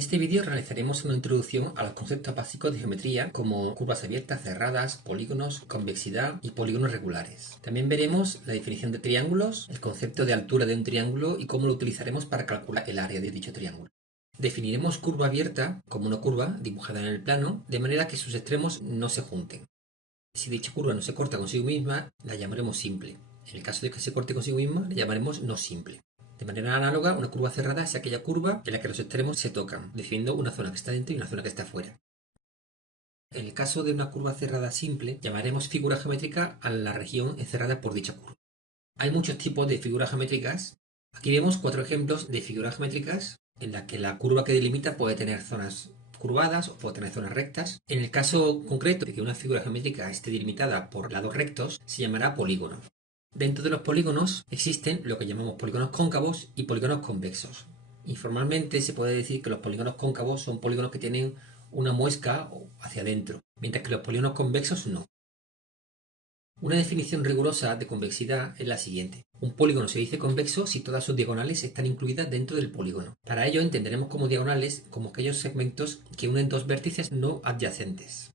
este vídeo realizaremos una introducción a los conceptos básicos de geometría como curvas abiertas, cerradas, polígonos, convexidad y polígonos regulares. También veremos la definición de triángulos, el concepto de altura de un triángulo y cómo lo utilizaremos para calcular el área de dicho triángulo. Definiremos curva abierta como una curva dibujada en el plano de manera que sus extremos no se junten. Si dicha curva no se corta consigo misma, la llamaremos simple. En el caso de que se corte consigo misma, la llamaremos no simple. De manera análoga, una curva cerrada es aquella curva en la que los extremos se tocan, definiendo una zona que está dentro y una zona que está fuera. En el caso de una curva cerrada simple, llamaremos figura geométrica a la región encerrada por dicha curva. Hay muchos tipos de figuras geométricas. Aquí vemos 4 ejemplos de figuras geométricas en las que la curva que delimita puede tener zonas curvadas o puede tener zonas rectas. En el caso concreto de que una figura geométrica esté delimitada por lados rectos, se llamará polígono. Dentro de los polígonos existen lo que llamamos polígonos cóncavos y polígonos convexos. Informalmente se puede decir que los polígonos cóncavos son polígonos que tienen una muesca hacia adentro, mientras que los polígonos convexos no. Una definición rigurosa de convexidad es la siguiente. Un polígono se dice convexo si todas sus diagonales están incluidas dentro del polígono. Para ello entenderemos como diagonales como aquellos segmentos que unen dos vértices no adyacentes.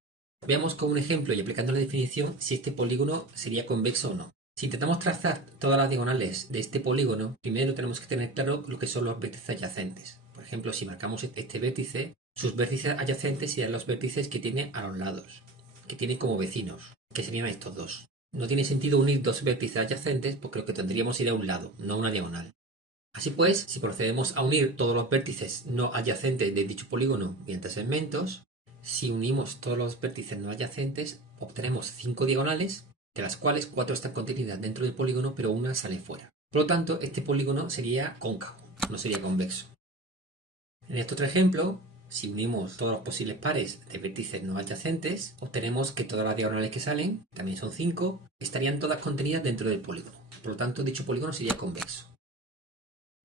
Veamos con un ejemplo y aplicando la definición si este polígono sería convexo o no. Si intentamos trazar todas las diagonales de este polígono, primero tenemos que tener claro lo que son los vértices adyacentes. Por ejemplo, si marcamos este vértice, sus vértices adyacentes serían los vértices que tiene a los lados, que tiene como vecinos, que serían estos dos. No tiene sentido unir dos vértices adyacentes porque lo que tendríamos sería un lado, no una diagonal. Así pues, si procedemos a unir todos los vértices no adyacentes de dicho polígono mediante segmentos, si unimos todos los vértices no adyacentes, obtenemos 5 diagonales, de las cuales 4 están contenidas dentro del polígono, pero una sale fuera. Por lo tanto, este polígono sería cóncavo, no sería convexo. En este otro ejemplo, si unimos todos los posibles pares de vértices no adyacentes, obtenemos que todas las diagonales que salen, también son 5, estarían todas contenidas dentro del polígono. Por lo tanto, dicho polígono sería convexo.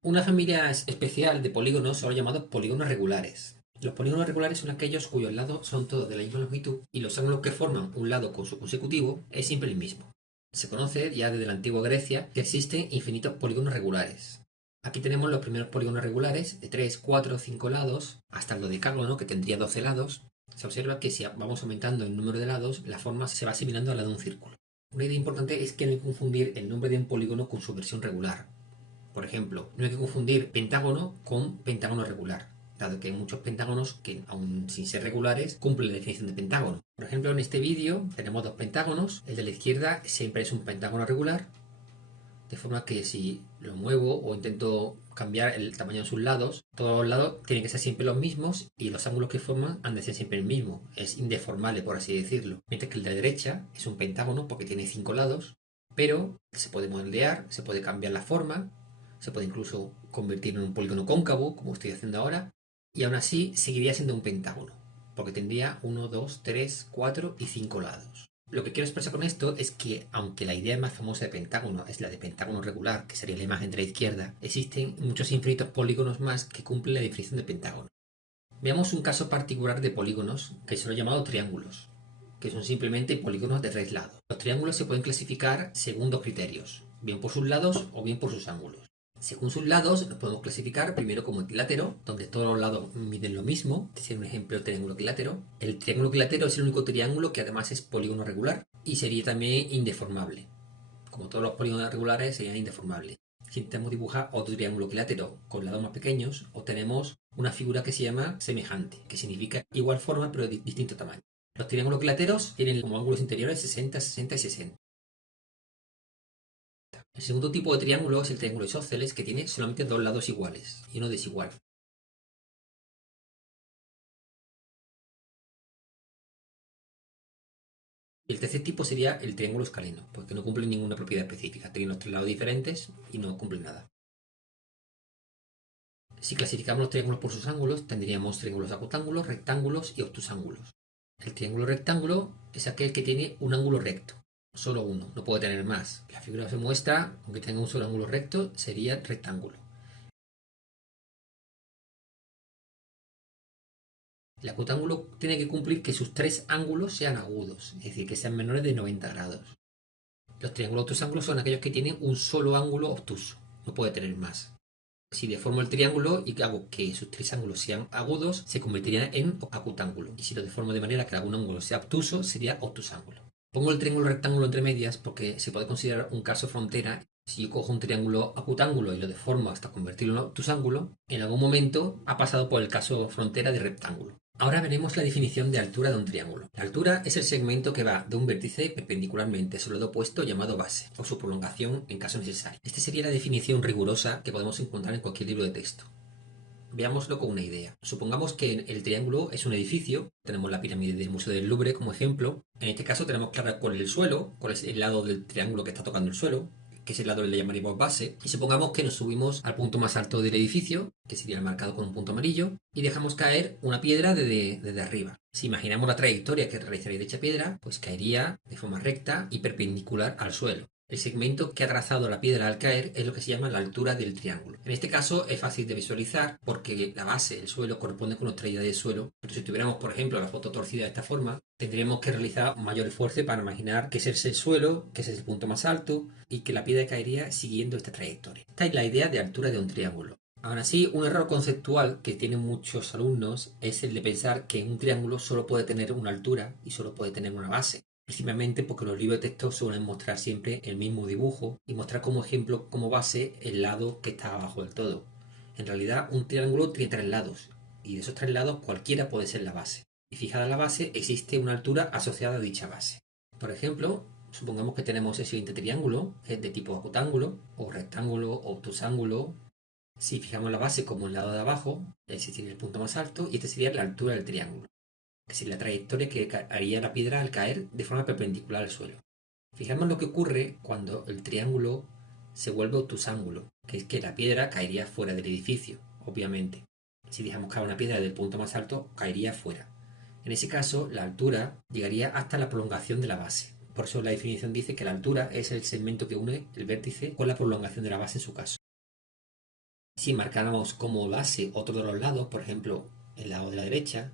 Una familia especial de polígonos son los llamados polígonos regulares. Los polígonos regulares son aquellos cuyos lados son todos de la misma longitud y los ángulos que forman un lado con su consecutivo es siempre el mismo. Se conoce ya desde la antigua Grecia que existen infinitos polígonos regulares. Aquí tenemos los primeros polígonos regulares de 3, 4, 5 lados, hasta el dodecágono que tendría 12 lados. Se observa que si vamos aumentando el número de lados, la forma se va asimilando a la de un círculo. Una idea importante es que no hay que confundir el nombre de un polígono con su versión regular. Por ejemplo, no hay que confundir pentágono con pentágono regular, dado que hay muchos pentágonos que, aun sin ser regulares, cumplen la definición de pentágono. Por ejemplo, en este vídeo tenemos dos pentágonos. El de la izquierda siempre es un pentágono regular, de forma que si lo muevo o intento cambiar el tamaño de sus lados, todos los lados tienen que ser siempre los mismos y los ángulos que forman han de ser siempre el mismo. Es indeformable, por así decirlo. Mientras que el de la derecha es un pentágono porque tiene 5 lados, pero se puede moldear, se puede cambiar la forma, se puede incluso convertir en un polígono cóncavo, como estoy haciendo ahora, y aún así seguiría siendo un pentágono, porque tendría 1, 2, 3, 4 y 5 lados. Lo que quiero expresar con esto es que, aunque la idea más famosa de pentágono es la de pentágono regular, que sería la imagen de la izquierda, existen muchos infinitos polígonos más que cumplen la definición de pentágono. Veamos un caso particular de polígonos, que son llamados triángulos, que son simplemente polígonos de 3 lados. Los triángulos se pueden clasificar según 2 criterios, bien por sus lados o bien por sus ángulos. Según sus lados, los podemos clasificar primero como equilátero, donde todos los lados miden lo mismo. Este sería un ejemplo del triángulo equilátero. El triángulo equilátero es el único triángulo que además es polígono regular y sería también indeformable. Como todos los polígonos regulares, serían indeformables. Si intentamos dibujar otro triángulo equilátero con lados más pequeños, obtenemos una figura que se llama semejante, que significa igual forma pero de distinto tamaño. Los triángulos equiláteros tienen como ángulos interiores 60, 60 y 60. El segundo tipo de triángulo es el triángulo isósceles, que tiene solamente 2 lados iguales y uno desigual. Y el tercer tipo sería el triángulo escaleno, porque no cumple ninguna propiedad específica, tiene los 3 lados diferentes y no cumple nada. Si clasificamos los triángulos por sus ángulos, tendríamos triángulos acutángulos, rectángulos y obtusángulos. El triángulo rectángulo es aquel que tiene un ángulo recto, solo uno, no puede tener más. La figura se muestra, aunque tenga un solo ángulo recto, sería rectángulo. El acutángulo tiene que cumplir que sus 3 ángulos sean agudos, es decir, que sean menores de 90 grados. Los triángulos obtusángulos son aquellos que tienen un solo ángulo obtuso, no puede tener más. Si deformo el triángulo y hago que sus tres ángulos sean agudos, se convertiría en acutángulo. Y si lo deformo de manera que algún ángulo sea obtuso, sería obtusángulo. Pongo el triángulo rectángulo entre medias porque se puede considerar un caso frontera. Si yo cojo un triángulo acutángulo y lo deformo hasta convertirlo en obtusángulo, en algún momento ha pasado por el caso frontera de rectángulo. Ahora veremos la definición de altura de un triángulo. La altura es el segmento que va de un vértice perpendicularmente sobre el lado opuesto llamado base, o su prolongación en caso necesario. Esta sería la definición rigurosa que podemos encontrar en cualquier libro de texto. Veámoslo con una idea. Supongamos que el triángulo es un edificio. Tenemos la pirámide del Museo del Louvre como ejemplo. En este caso tenemos claro cuál es el suelo, cuál es el lado del triángulo que está tocando el suelo, que es el lado que le llamaremos base, y supongamos que nos subimos al punto más alto del edificio, que sería marcado con un punto amarillo, y dejamos caer una piedra desde arriba. Si imaginamos la trayectoria que realizaría dicha piedra, pues caería de forma recta y perpendicular al suelo. El segmento que ha trazado la piedra al caer es lo que se llama la altura del triángulo. En este caso es fácil de visualizar porque la base, el suelo, corresponde con nuestra idea de suelo. Pero si tuviéramos, por ejemplo, la foto torcida de esta forma, tendríamos que realizar un mayor esfuerzo para imaginar que ese es el suelo, que ese es el punto más alto y que la piedra caería siguiendo esta trayectoria. Esta es la idea de altura de un triángulo. Aún así, un error conceptual que tienen muchos alumnos es el de pensar que un triángulo solo puede tener una altura y solo puede tener una base. Principalmente porque los libros de texto suelen mostrar siempre el mismo dibujo y mostrar como ejemplo, como base, el lado que está abajo del todo. En realidad, un triángulo tiene tres lados y de esos tres lados cualquiera puede ser la base. Y fijada la base, existe una altura asociada a dicha base. Por ejemplo, supongamos que tenemos el siguiente triángulo, que es de tipo acutángulo, o rectángulo, o obtusángulo. Si fijamos la base como el lado de abajo, ese sería el punto más alto y este sería la altura del triángulo, que sería la trayectoria que haría la piedra al caer de forma perpendicular al suelo. Fijamos lo que ocurre cuando el triángulo se vuelve obtusángulo, que es que la piedra caería fuera del edificio, obviamente. Si dejamos caer una piedra del punto más alto, caería fuera. En ese caso, la altura llegaría hasta la prolongación de la base. Por eso la definición dice que la altura es el segmento que une el vértice con la prolongación de la base en su caso. Si marcáramos como base otro de los lados, por ejemplo, el lado de la derecha,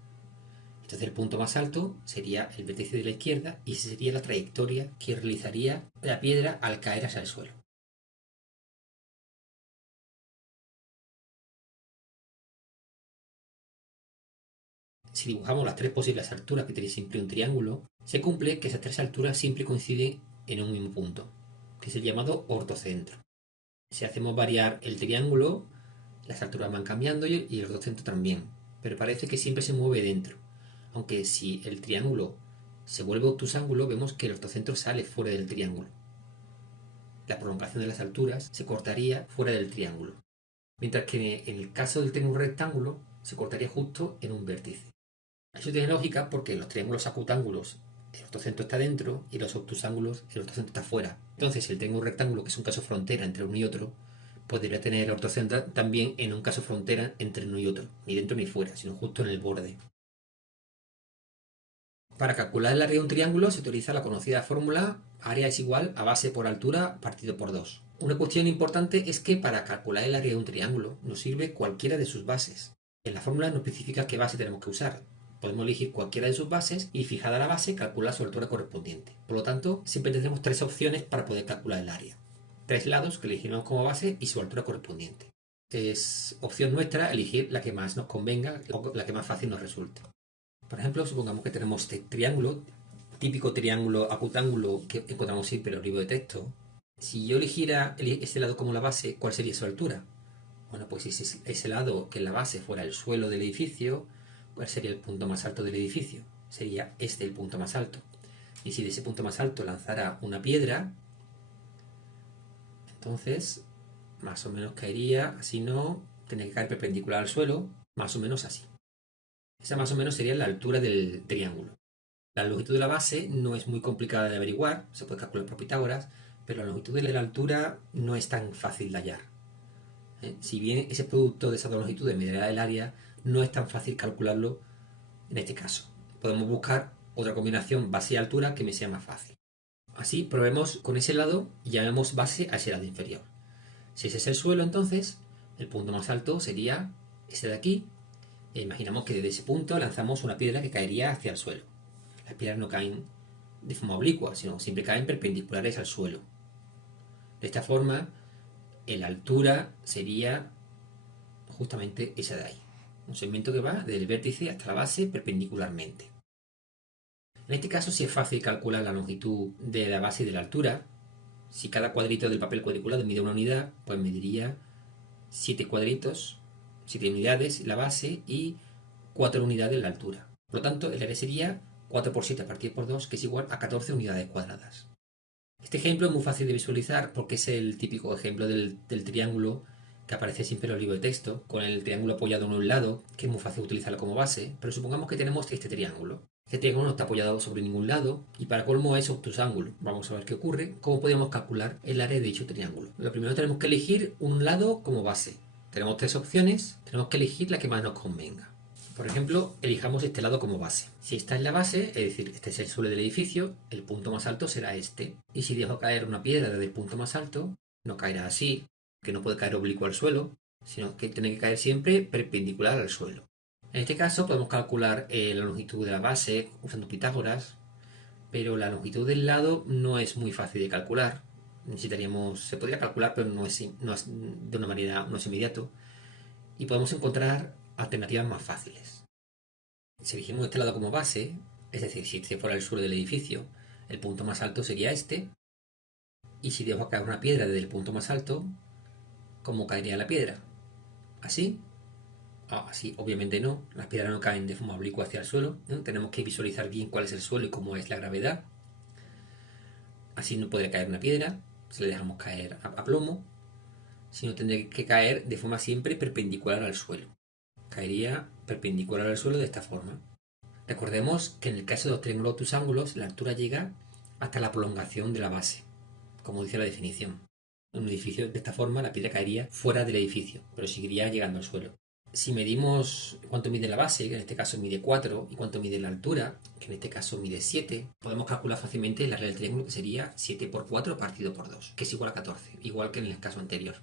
entonces el punto más alto sería el vértice de la izquierda y esa sería la trayectoria que realizaría la piedra al caer hacia el suelo. Si dibujamos las tres posibles alturas que tiene siempre un triángulo, se cumple que esas tres alturas siempre coinciden en un mismo punto, que es el llamado ortocentro. Si hacemos variar el triángulo, las alturas van cambiando y el ortocentro también, pero parece que siempre se mueve dentro. Aunque si el triángulo se vuelve obtusángulo, vemos que el ortocentro sale fuera del triángulo. La prolongación de las alturas se cortaría fuera del triángulo, mientras que en el caso del triángulo rectángulo se cortaría justo en un vértice. Eso tiene lógica porque en los triángulos acutángulos el ortocentro está dentro y los obtusángulos el ortocentro está fuera. Entonces el triángulo rectángulo, que es un caso frontera entre uno y otro, podría tener el ortocentro también en un caso frontera entre uno y otro, ni dentro ni fuera, sino justo en el borde. Para calcular el área de un triángulo se utiliza la conocida fórmula área es igual a base por altura partido por 2. Una cuestión importante es que para calcular el área de un triángulo nos sirve cualquiera de sus bases. En la fórmula no especifica qué base tenemos que usar. Podemos elegir cualquiera de sus bases y fijada la base calcular su altura correspondiente. Por lo tanto, siempre tendremos tres opciones para poder calcular el área. Tres lados que elegiremos como base y su altura correspondiente. Es opción nuestra elegir la que más nos convenga o la que más fácil nos resulte. Por ejemplo, supongamos que tenemos este triángulo, típico triángulo acutángulo que encontramos siempre en los libros de texto. Si yo eligiera este lado como la base, ¿cuál sería su altura? Bueno, pues si ese lado que en la base fuera el suelo del edificio, ¿cuál sería el punto más alto del edificio? Sería este el punto más alto. Y si de ese punto más alto lanzara una piedra, entonces más o menos caería, así no, tendría que caer perpendicular al suelo, más o menos así. Esa más o menos sería la altura del triángulo. La longitud de la base no es muy complicada de averiguar, se puede calcular por Pitágoras, pero la longitud de la altura no es tan fácil de hallar. Si bien ese producto de esas dos longitudes me dará el área, no es tan fácil calcularlo en este caso. Podemos buscar otra combinación base y altura que me sea más fácil. Así probemos con ese lado y llamemos base a ese lado inferior. Si ese es el suelo, entonces el punto más alto sería este de aquí. E imaginamos que desde ese punto lanzamos una piedra que caería hacia el suelo. Las piedras no caen de forma oblicua, sino siempre caen perpendiculares al suelo. De esta forma, la altura sería justamente esa de ahí. Un segmento que va del vértice hasta la base perpendicularmente. En este caso sí es fácil calcular la longitud de la base y de la altura. Si cada cuadrito del papel cuadriculado mide una unidad, pues mediría 7 cuadritos, 7 unidades la base y 4 unidades la altura. Por lo tanto, el área sería 4 por 7 partido por 2, que es igual a 14 unidades cuadradas. Este ejemplo es muy fácil de visualizar porque es el típico ejemplo del triángulo que aparece siempre en los libros de texto, con el triángulo apoyado en un lado, que es muy fácil utilizarlo como base, pero supongamos que tenemos este triángulo. Este triángulo no está apoyado sobre ningún lado y para colmo es obtusángulo. Vamos a ver qué ocurre. ¿Cómo podemos calcular el área de dicho triángulo? Lo primero tenemos que elegir un lado como base. Tenemos 3 opciones, tenemos que elegir la que más nos convenga. Por ejemplo, elijamos este lado como base. Si esta es la base, es decir, este es el suelo del edificio, el punto más alto será este. Y si dejo caer una piedra desde el punto más alto, no caerá así, que no puede caer oblicuo al suelo, sino que tiene que caer siempre perpendicular al suelo. En este caso podemos calcular la longitud de la base usando Pitágoras, pero la longitud del lado no es muy fácil de calcular. Se podría calcular, pero no es de una manera, no es inmediato. Y podemos encontrar alternativas más fáciles. Si elegimos este lado como base, es decir, si este fuera el suelo del edificio, el punto más alto sería este. Y si dejo caer una piedra desde el punto más alto, ¿cómo caería la piedra? ¿Así? Así, obviamente no. Las piedras no caen de forma oblicua hacia el suelo, ¿no? Tenemos que visualizar bien cuál es el suelo y cómo es la gravedad. Así no podría caer una piedra, si le dejamos caer a plomo, sino tendría que caer de forma siempre perpendicular al suelo. Caería perpendicular al suelo de esta forma. Recordemos que en el caso de los triángulos obtusángulos, la altura llega hasta la prolongación de la base, como dice la definición. En un edificio de esta forma, la piedra caería fuera del edificio, pero seguiría llegando al suelo. Si medimos cuánto mide la base, que en este caso mide 4, y cuánto mide la altura, que en este caso mide 7, podemos calcular fácilmente el área del triángulo, que sería 7 por 4 partido por 2, que es igual a 14, igual que en el caso anterior.